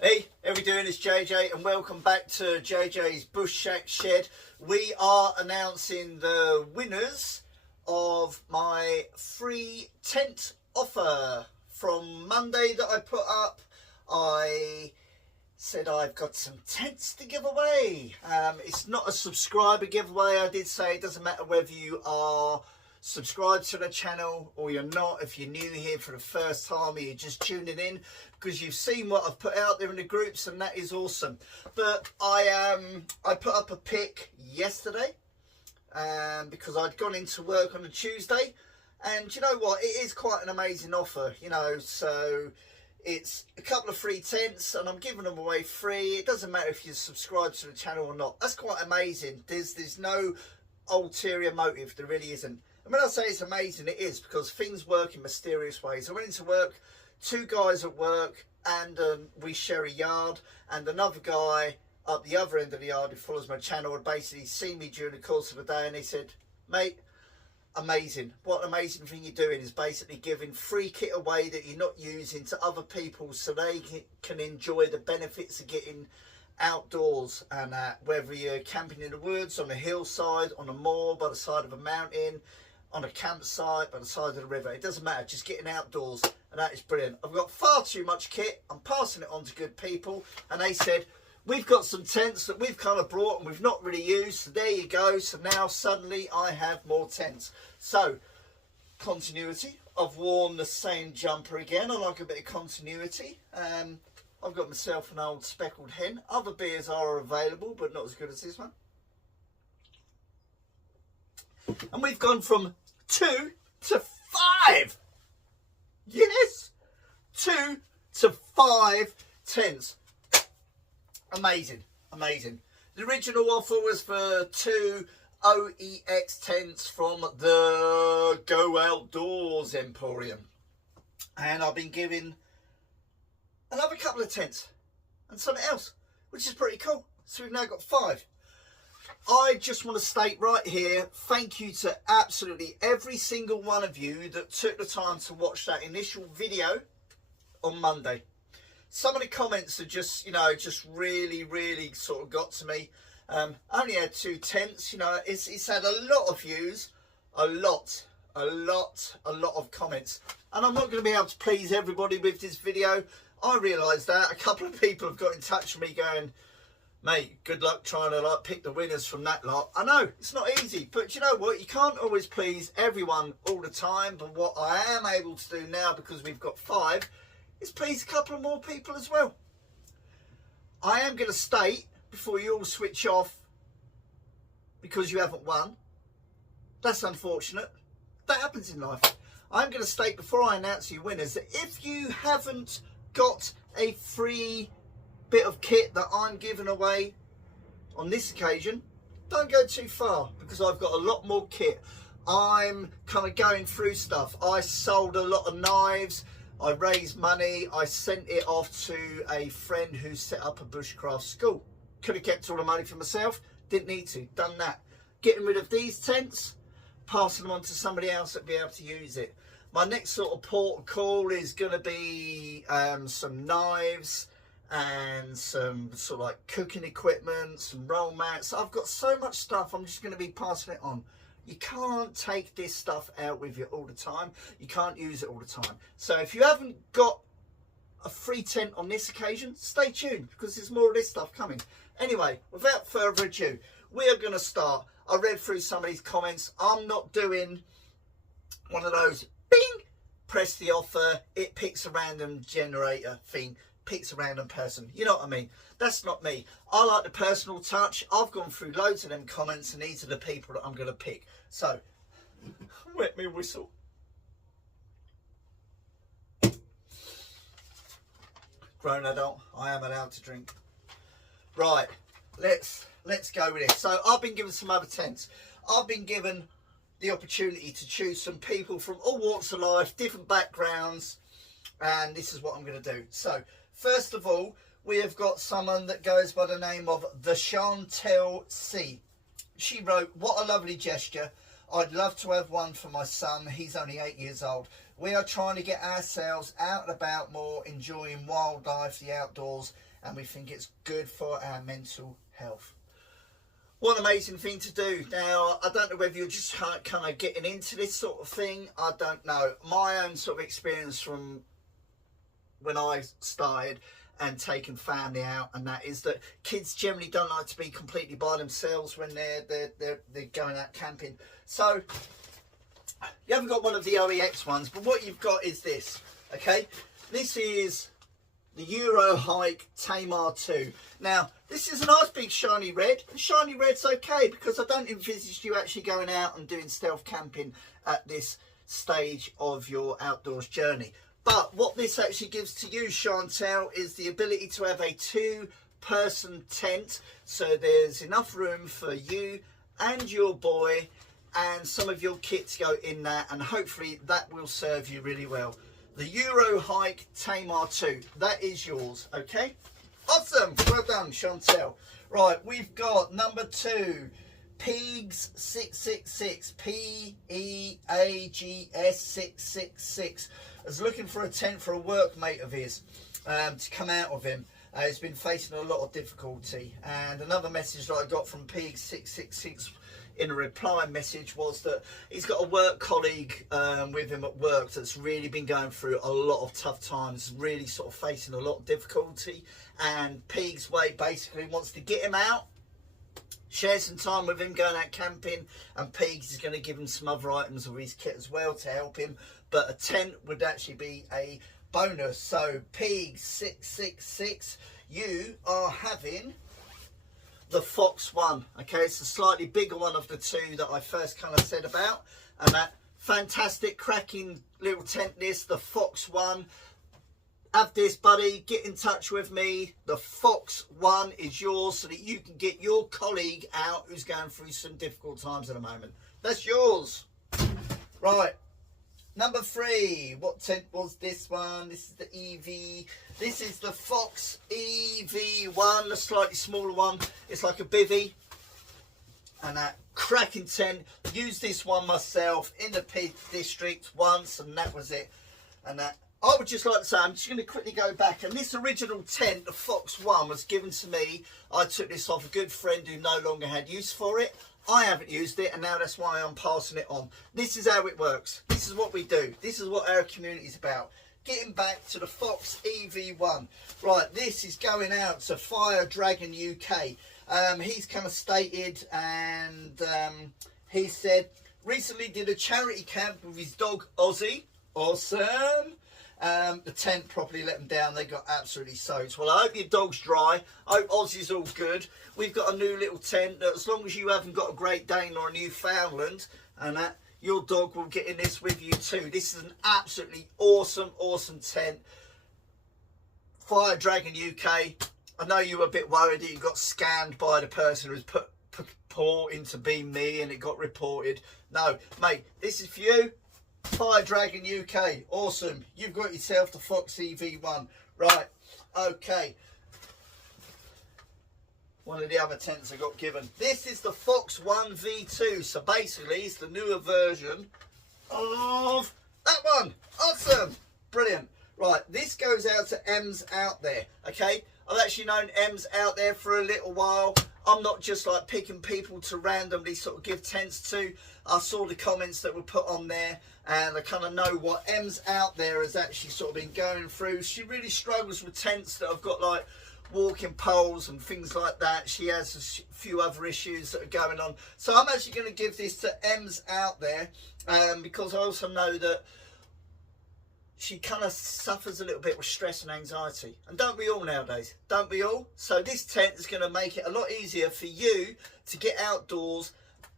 Hey, how we doing? It's JJ and welcome back to JJ's Bush Shack Shed. We are announcing the winners of my free tent offer from Monday that I put up. I said I've got some tents to give away. It's not a subscriber giveaway. I did say it doesn't matter whether you are subscribe to the channel or you're not, if you're new here for the first time or you're just tuning in because you've seen what I've put out there in the groups, and that is awesome. But I put up a pic yesterday because I'd gone into work on a Tuesday, and you know what, it is quite an amazing offer, you know. So it's a couple of free tents and I'm giving them away free. It doesn't matter if you subscribe to the channel or not. That's quite amazing. There's no ulterior motive, there really isn't. And when I say it's amazing, it is, because things work in mysterious ways. I went into work, two guys at work, and we share a yard, and another guy up the other end of the yard who follows my channel had basically seen me during the course of the day, and he said, mate, amazing. What an amazing thing you're doing is basically giving free kit away that you're not using to other people so they can enjoy the benefits of getting outdoors, and whether you're camping in the woods, on a hillside, on a moor, by the side of a mountain, on a campsite, by the side of the river, it doesn't matter, just getting outdoors, and that is brilliant. I've got far too much kit, I'm passing it on to good people, and they said, we've got some tents that we've kind of brought and we've not really used, so there you go. So now suddenly I have more tents. So continuity, I've worn the same jumper again. I like a bit of continuity. I've got myself an old speckled hen. Other beers are available, but not as good as this one. And we've gone from 2 to 5. Yes, 2 to 5 tents. Amazing, amazing. The original offer was for 2 OEX tents from the Go Outdoors Emporium. And I've been given another couple of tents and something else, which is pretty cool. So we've now got 5. I just want to state right here, thank you to absolutely every single one of you that took the time to watch that initial video on Monday. Some of the comments are just, you know, just really sort of got to me. I only had 2 tents, you know, it's had a lot of views, a lot of comments. And I'm not going to be able to please everybody with this video. I realise that. A couple of people have got in touch with me going, mate, good luck trying to like pick the winners from that lot. I know, it's not easy, but you know what? You can't always please everyone all the time. But what I am able to do now, because we've got 5, is please a couple of more people as well. I am going to state, before you all switch off because you haven't won, that's unfortunate, that happens in life. I'm going to state before I announce you winners that if you haven't got a free bit of kit that I'm giving away on this occasion, don't go too far, because I've got a lot more kit. I'm kind of going through stuff. I sold a lot of knives, I raised money, I sent it off to a friend who set up a bushcraft school. Could have kept all the money for myself, didn't need to, done that. Getting rid of these tents, passing them on to somebody else that'd be able to use it. My next sort of port of call is going to be some knives and some sort of like cooking equipment, some roll mats. I've got so much stuff, I'm just going to be passing it on. You can't take this stuff out with you all the time. You can't use it all the time. So if you haven't got a free tent on this occasion, stay tuned, because there's more of this stuff coming. Anyway, without further ado, we are going to start. I read through some of these comments. I'm not doing one of those bing, press the offer, it picks a random generator thing, picks a random person. You know what I mean? That's not me. I like the personal touch. I've gone through loads of them comments, and these are the people that I'm going to pick. So, wet me whistle. Grown adult, I am allowed to drink. Right, let's go with this. So I've been given some other tents. I've been given the opportunity to choose some people from all walks of life, different backgrounds, and this is what I'm going to do. So first of all, we have got someone that goes by the name of the Chantel C. She wrote, what a lovely gesture. I'd love to have one for my son. He's only 8 years old. We are trying to get ourselves out and about more, enjoying wildlife, the outdoors, and we think it's good for our mental health. What an amazing thing to do. Now, I don't know whether you're just kind of getting into this sort of thing. I don't know. My own sort of experience from when I started and taking family out, and that is that kids generally don't like to be completely by themselves when they're going out camping. So you haven't got one of the OEX ones, but what you've got is this. Okay, this is the Euro Hike Tamar 2. Now, this is a nice big shiny red. And shiny red's okay, because I don't envisage you actually going out and doing stealth camping at this stage of your outdoors journey. But what this actually gives to you, Chantel, is the ability to have a 2-person tent. So there's enough room for you and your boy and some of your kit to go in there, and hopefully that will serve you really well. The Euro Hike Tamar 2, that is yours, okay? Awesome, well done, Chantel. Right, we've got number 2, Peags 666, P-E-A-G-S 666. I was looking for a tent for a workmate of his to come out of him. He's been facing a lot of difficulty. And another message that I got from Peags 666 in a reply message was that he's got a work colleague with him at work that's really been going through a lot of tough times, really sort of facing a lot of difficulty, and Peags Way basically wants to get him out, share some time with him going out camping, and Peags is going to give him some other items of his kit as well to help him, but a tent would actually be a bonus. So Peags 666, you are having the Fox one. Okay, it's a slightly bigger one of the two that I first kind of said about, and that fantastic cracking little tent, this, the Fox one. Have this, buddy, get in touch with me. The Fox one is yours, so that you can get your colleague out who's going through some difficult times at the moment. That's yours. Right, number 3, what tent was this one? This is the EV. This is the Fox EV1, the slightly smaller one. It's like a bivvy, and that cracking tent. Used this one myself in the Peak District once, and that was it. And that, I would just like to say, I'm just going to quickly go back, and this original tent, the Fox one, was given to me. I took this off a good friend who no longer had use for it. I haven't used it, and now that's why I'm passing it on. This is how it works. This is what we do. This is what our community is about. Getting back to the Fox EV1. Right, this is going out to Fire Dragon UK. He's kind of stated, and he said, recently did a charity camp with his dog Ozzy. Awesome. The tent properly let them down. They got absolutely soaked. Well, I hope your dog's dry. I hope Ozzy's all good. We've got a new little tent that, as long as you haven't got a Great Dane or a Newfoundland, and that, your dog will get in this with you too. This is an absolutely awesome, awesome tent. Fire Dragon UK. I know you were a bit worried that you got scanned by the person who's purporting to be me and it got reported. No, mate, this is for you. Fire Dragon UK, awesome. You've got yourself the Fox EV1. Right, okay. One of the other tents I got given. This is the Fox 1 V2. So basically, it's the newer version of that one. Awesome. Brilliant. Right, this goes out to M's out there, okay? I've actually known M's out there for a little while. I'm not just like picking people to randomly sort of give tents to. I saw the comments that were put on there, and I kind of know what M's out there has actually sort of been going through. She really struggles with tents that have got like walking poles and things like that. She has a few other issues that are going on. So I'm actually going to give this to M's out there, because I also know that she kind of suffers a little bit with stress and anxiety. And don't we all nowadays? Don't we all? So this tent is going to make it a lot easier for you to get outdoors,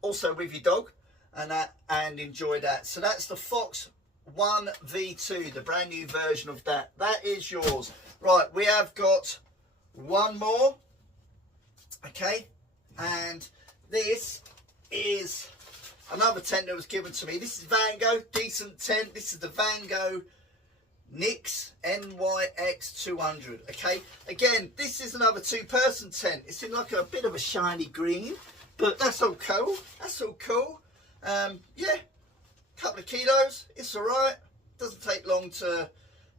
also with your dog, and enjoy that. So that's the Fox 1 V2, the brand new version of that. That is yours. Right, we have got one more. Okay, and this is another tent that was given to me. This is Vango, decent tent. This is the Vango Nix NYX 200. Okay, again, this is another 2-person tent. It's in like a bit of a shiny green, but that's all cool. That's all cool. Yeah, couple of kilos. It's all right. Doesn't take long to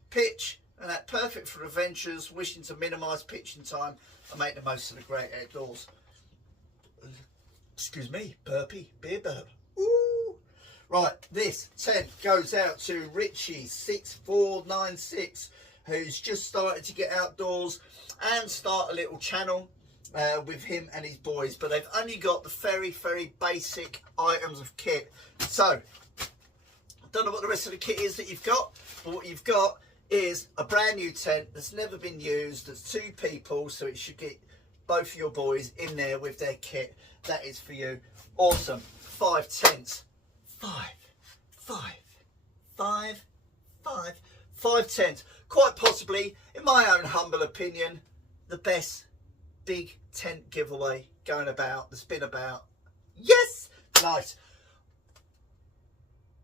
pitch. and that perfect for adventures, wishing to minimise pitching time and make the most of the great outdoors. Excuse me, burpee, beer burp. Ooh. Right, this tent goes out to Richie6496, who's just started to get outdoors and start a little channel with him and his boys, but they've only got the very, very basic items of kit. So, I don't know what the rest of the kit is that you've got, but what you've got is a brand new tent that's never been used. There's 2 people, so it should get both your boys in there with their kit. That is for you. Awesome. 5 tents. 5 tents. Quite possibly, in my own humble opinion, the best big tent giveaway going about, that's been about. Yes! Nice.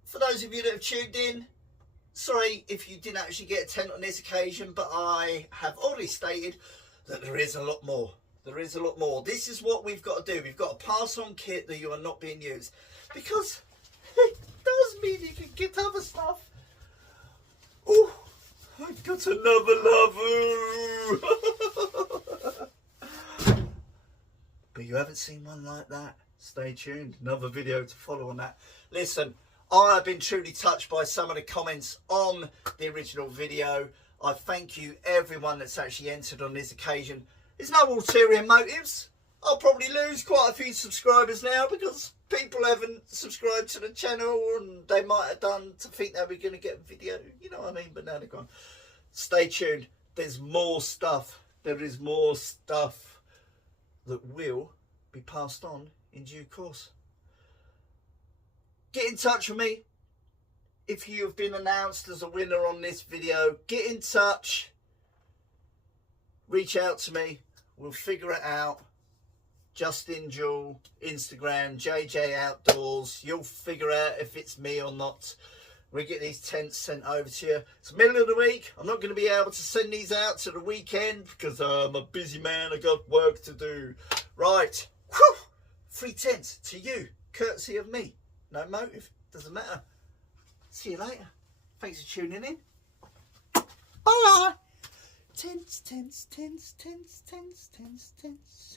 For those of you that have tuned in, sorry if you didn't actually get a tent on this occasion, but I have already stated that there is a lot more. There is a lot more. This is what we've got to do. We've got to pass on kit that you are not being used, because it does mean you can get other stuff. Oh, I've got another lover. But you haven't seen one like that. Stay tuned. Another video to follow on that. Listen, I have been truly touched by some of the comments on the original video. I thank you, everyone that's actually entered on this occasion. There's no ulterior motives. I'll probably lose quite a few subscribers now because people haven't subscribed to the channel, and they might have done to think they were going to get a video. You know what I mean? But now they're gone. Stay tuned. There's more stuff. There is more stuff that will be passed on in due course. Get in touch with me if you have been announced as a winner on this video. Get in touch. Reach out to me. We'll figure it out. Justin Jewel, Instagram, JJ Outdoors. You'll figure out if it's me or not. We get these tents sent over to you. It's the middle of the week. I'm not going to be able to send these out to the weekend because I'm a busy man. I got work to do. Right. Whew. 3 tents to you, courtesy of me. No motive. Doesn't matter. See you later. Thanks for tuning in. Bye. Tents, tents, tents, tents, tents, tents, tents.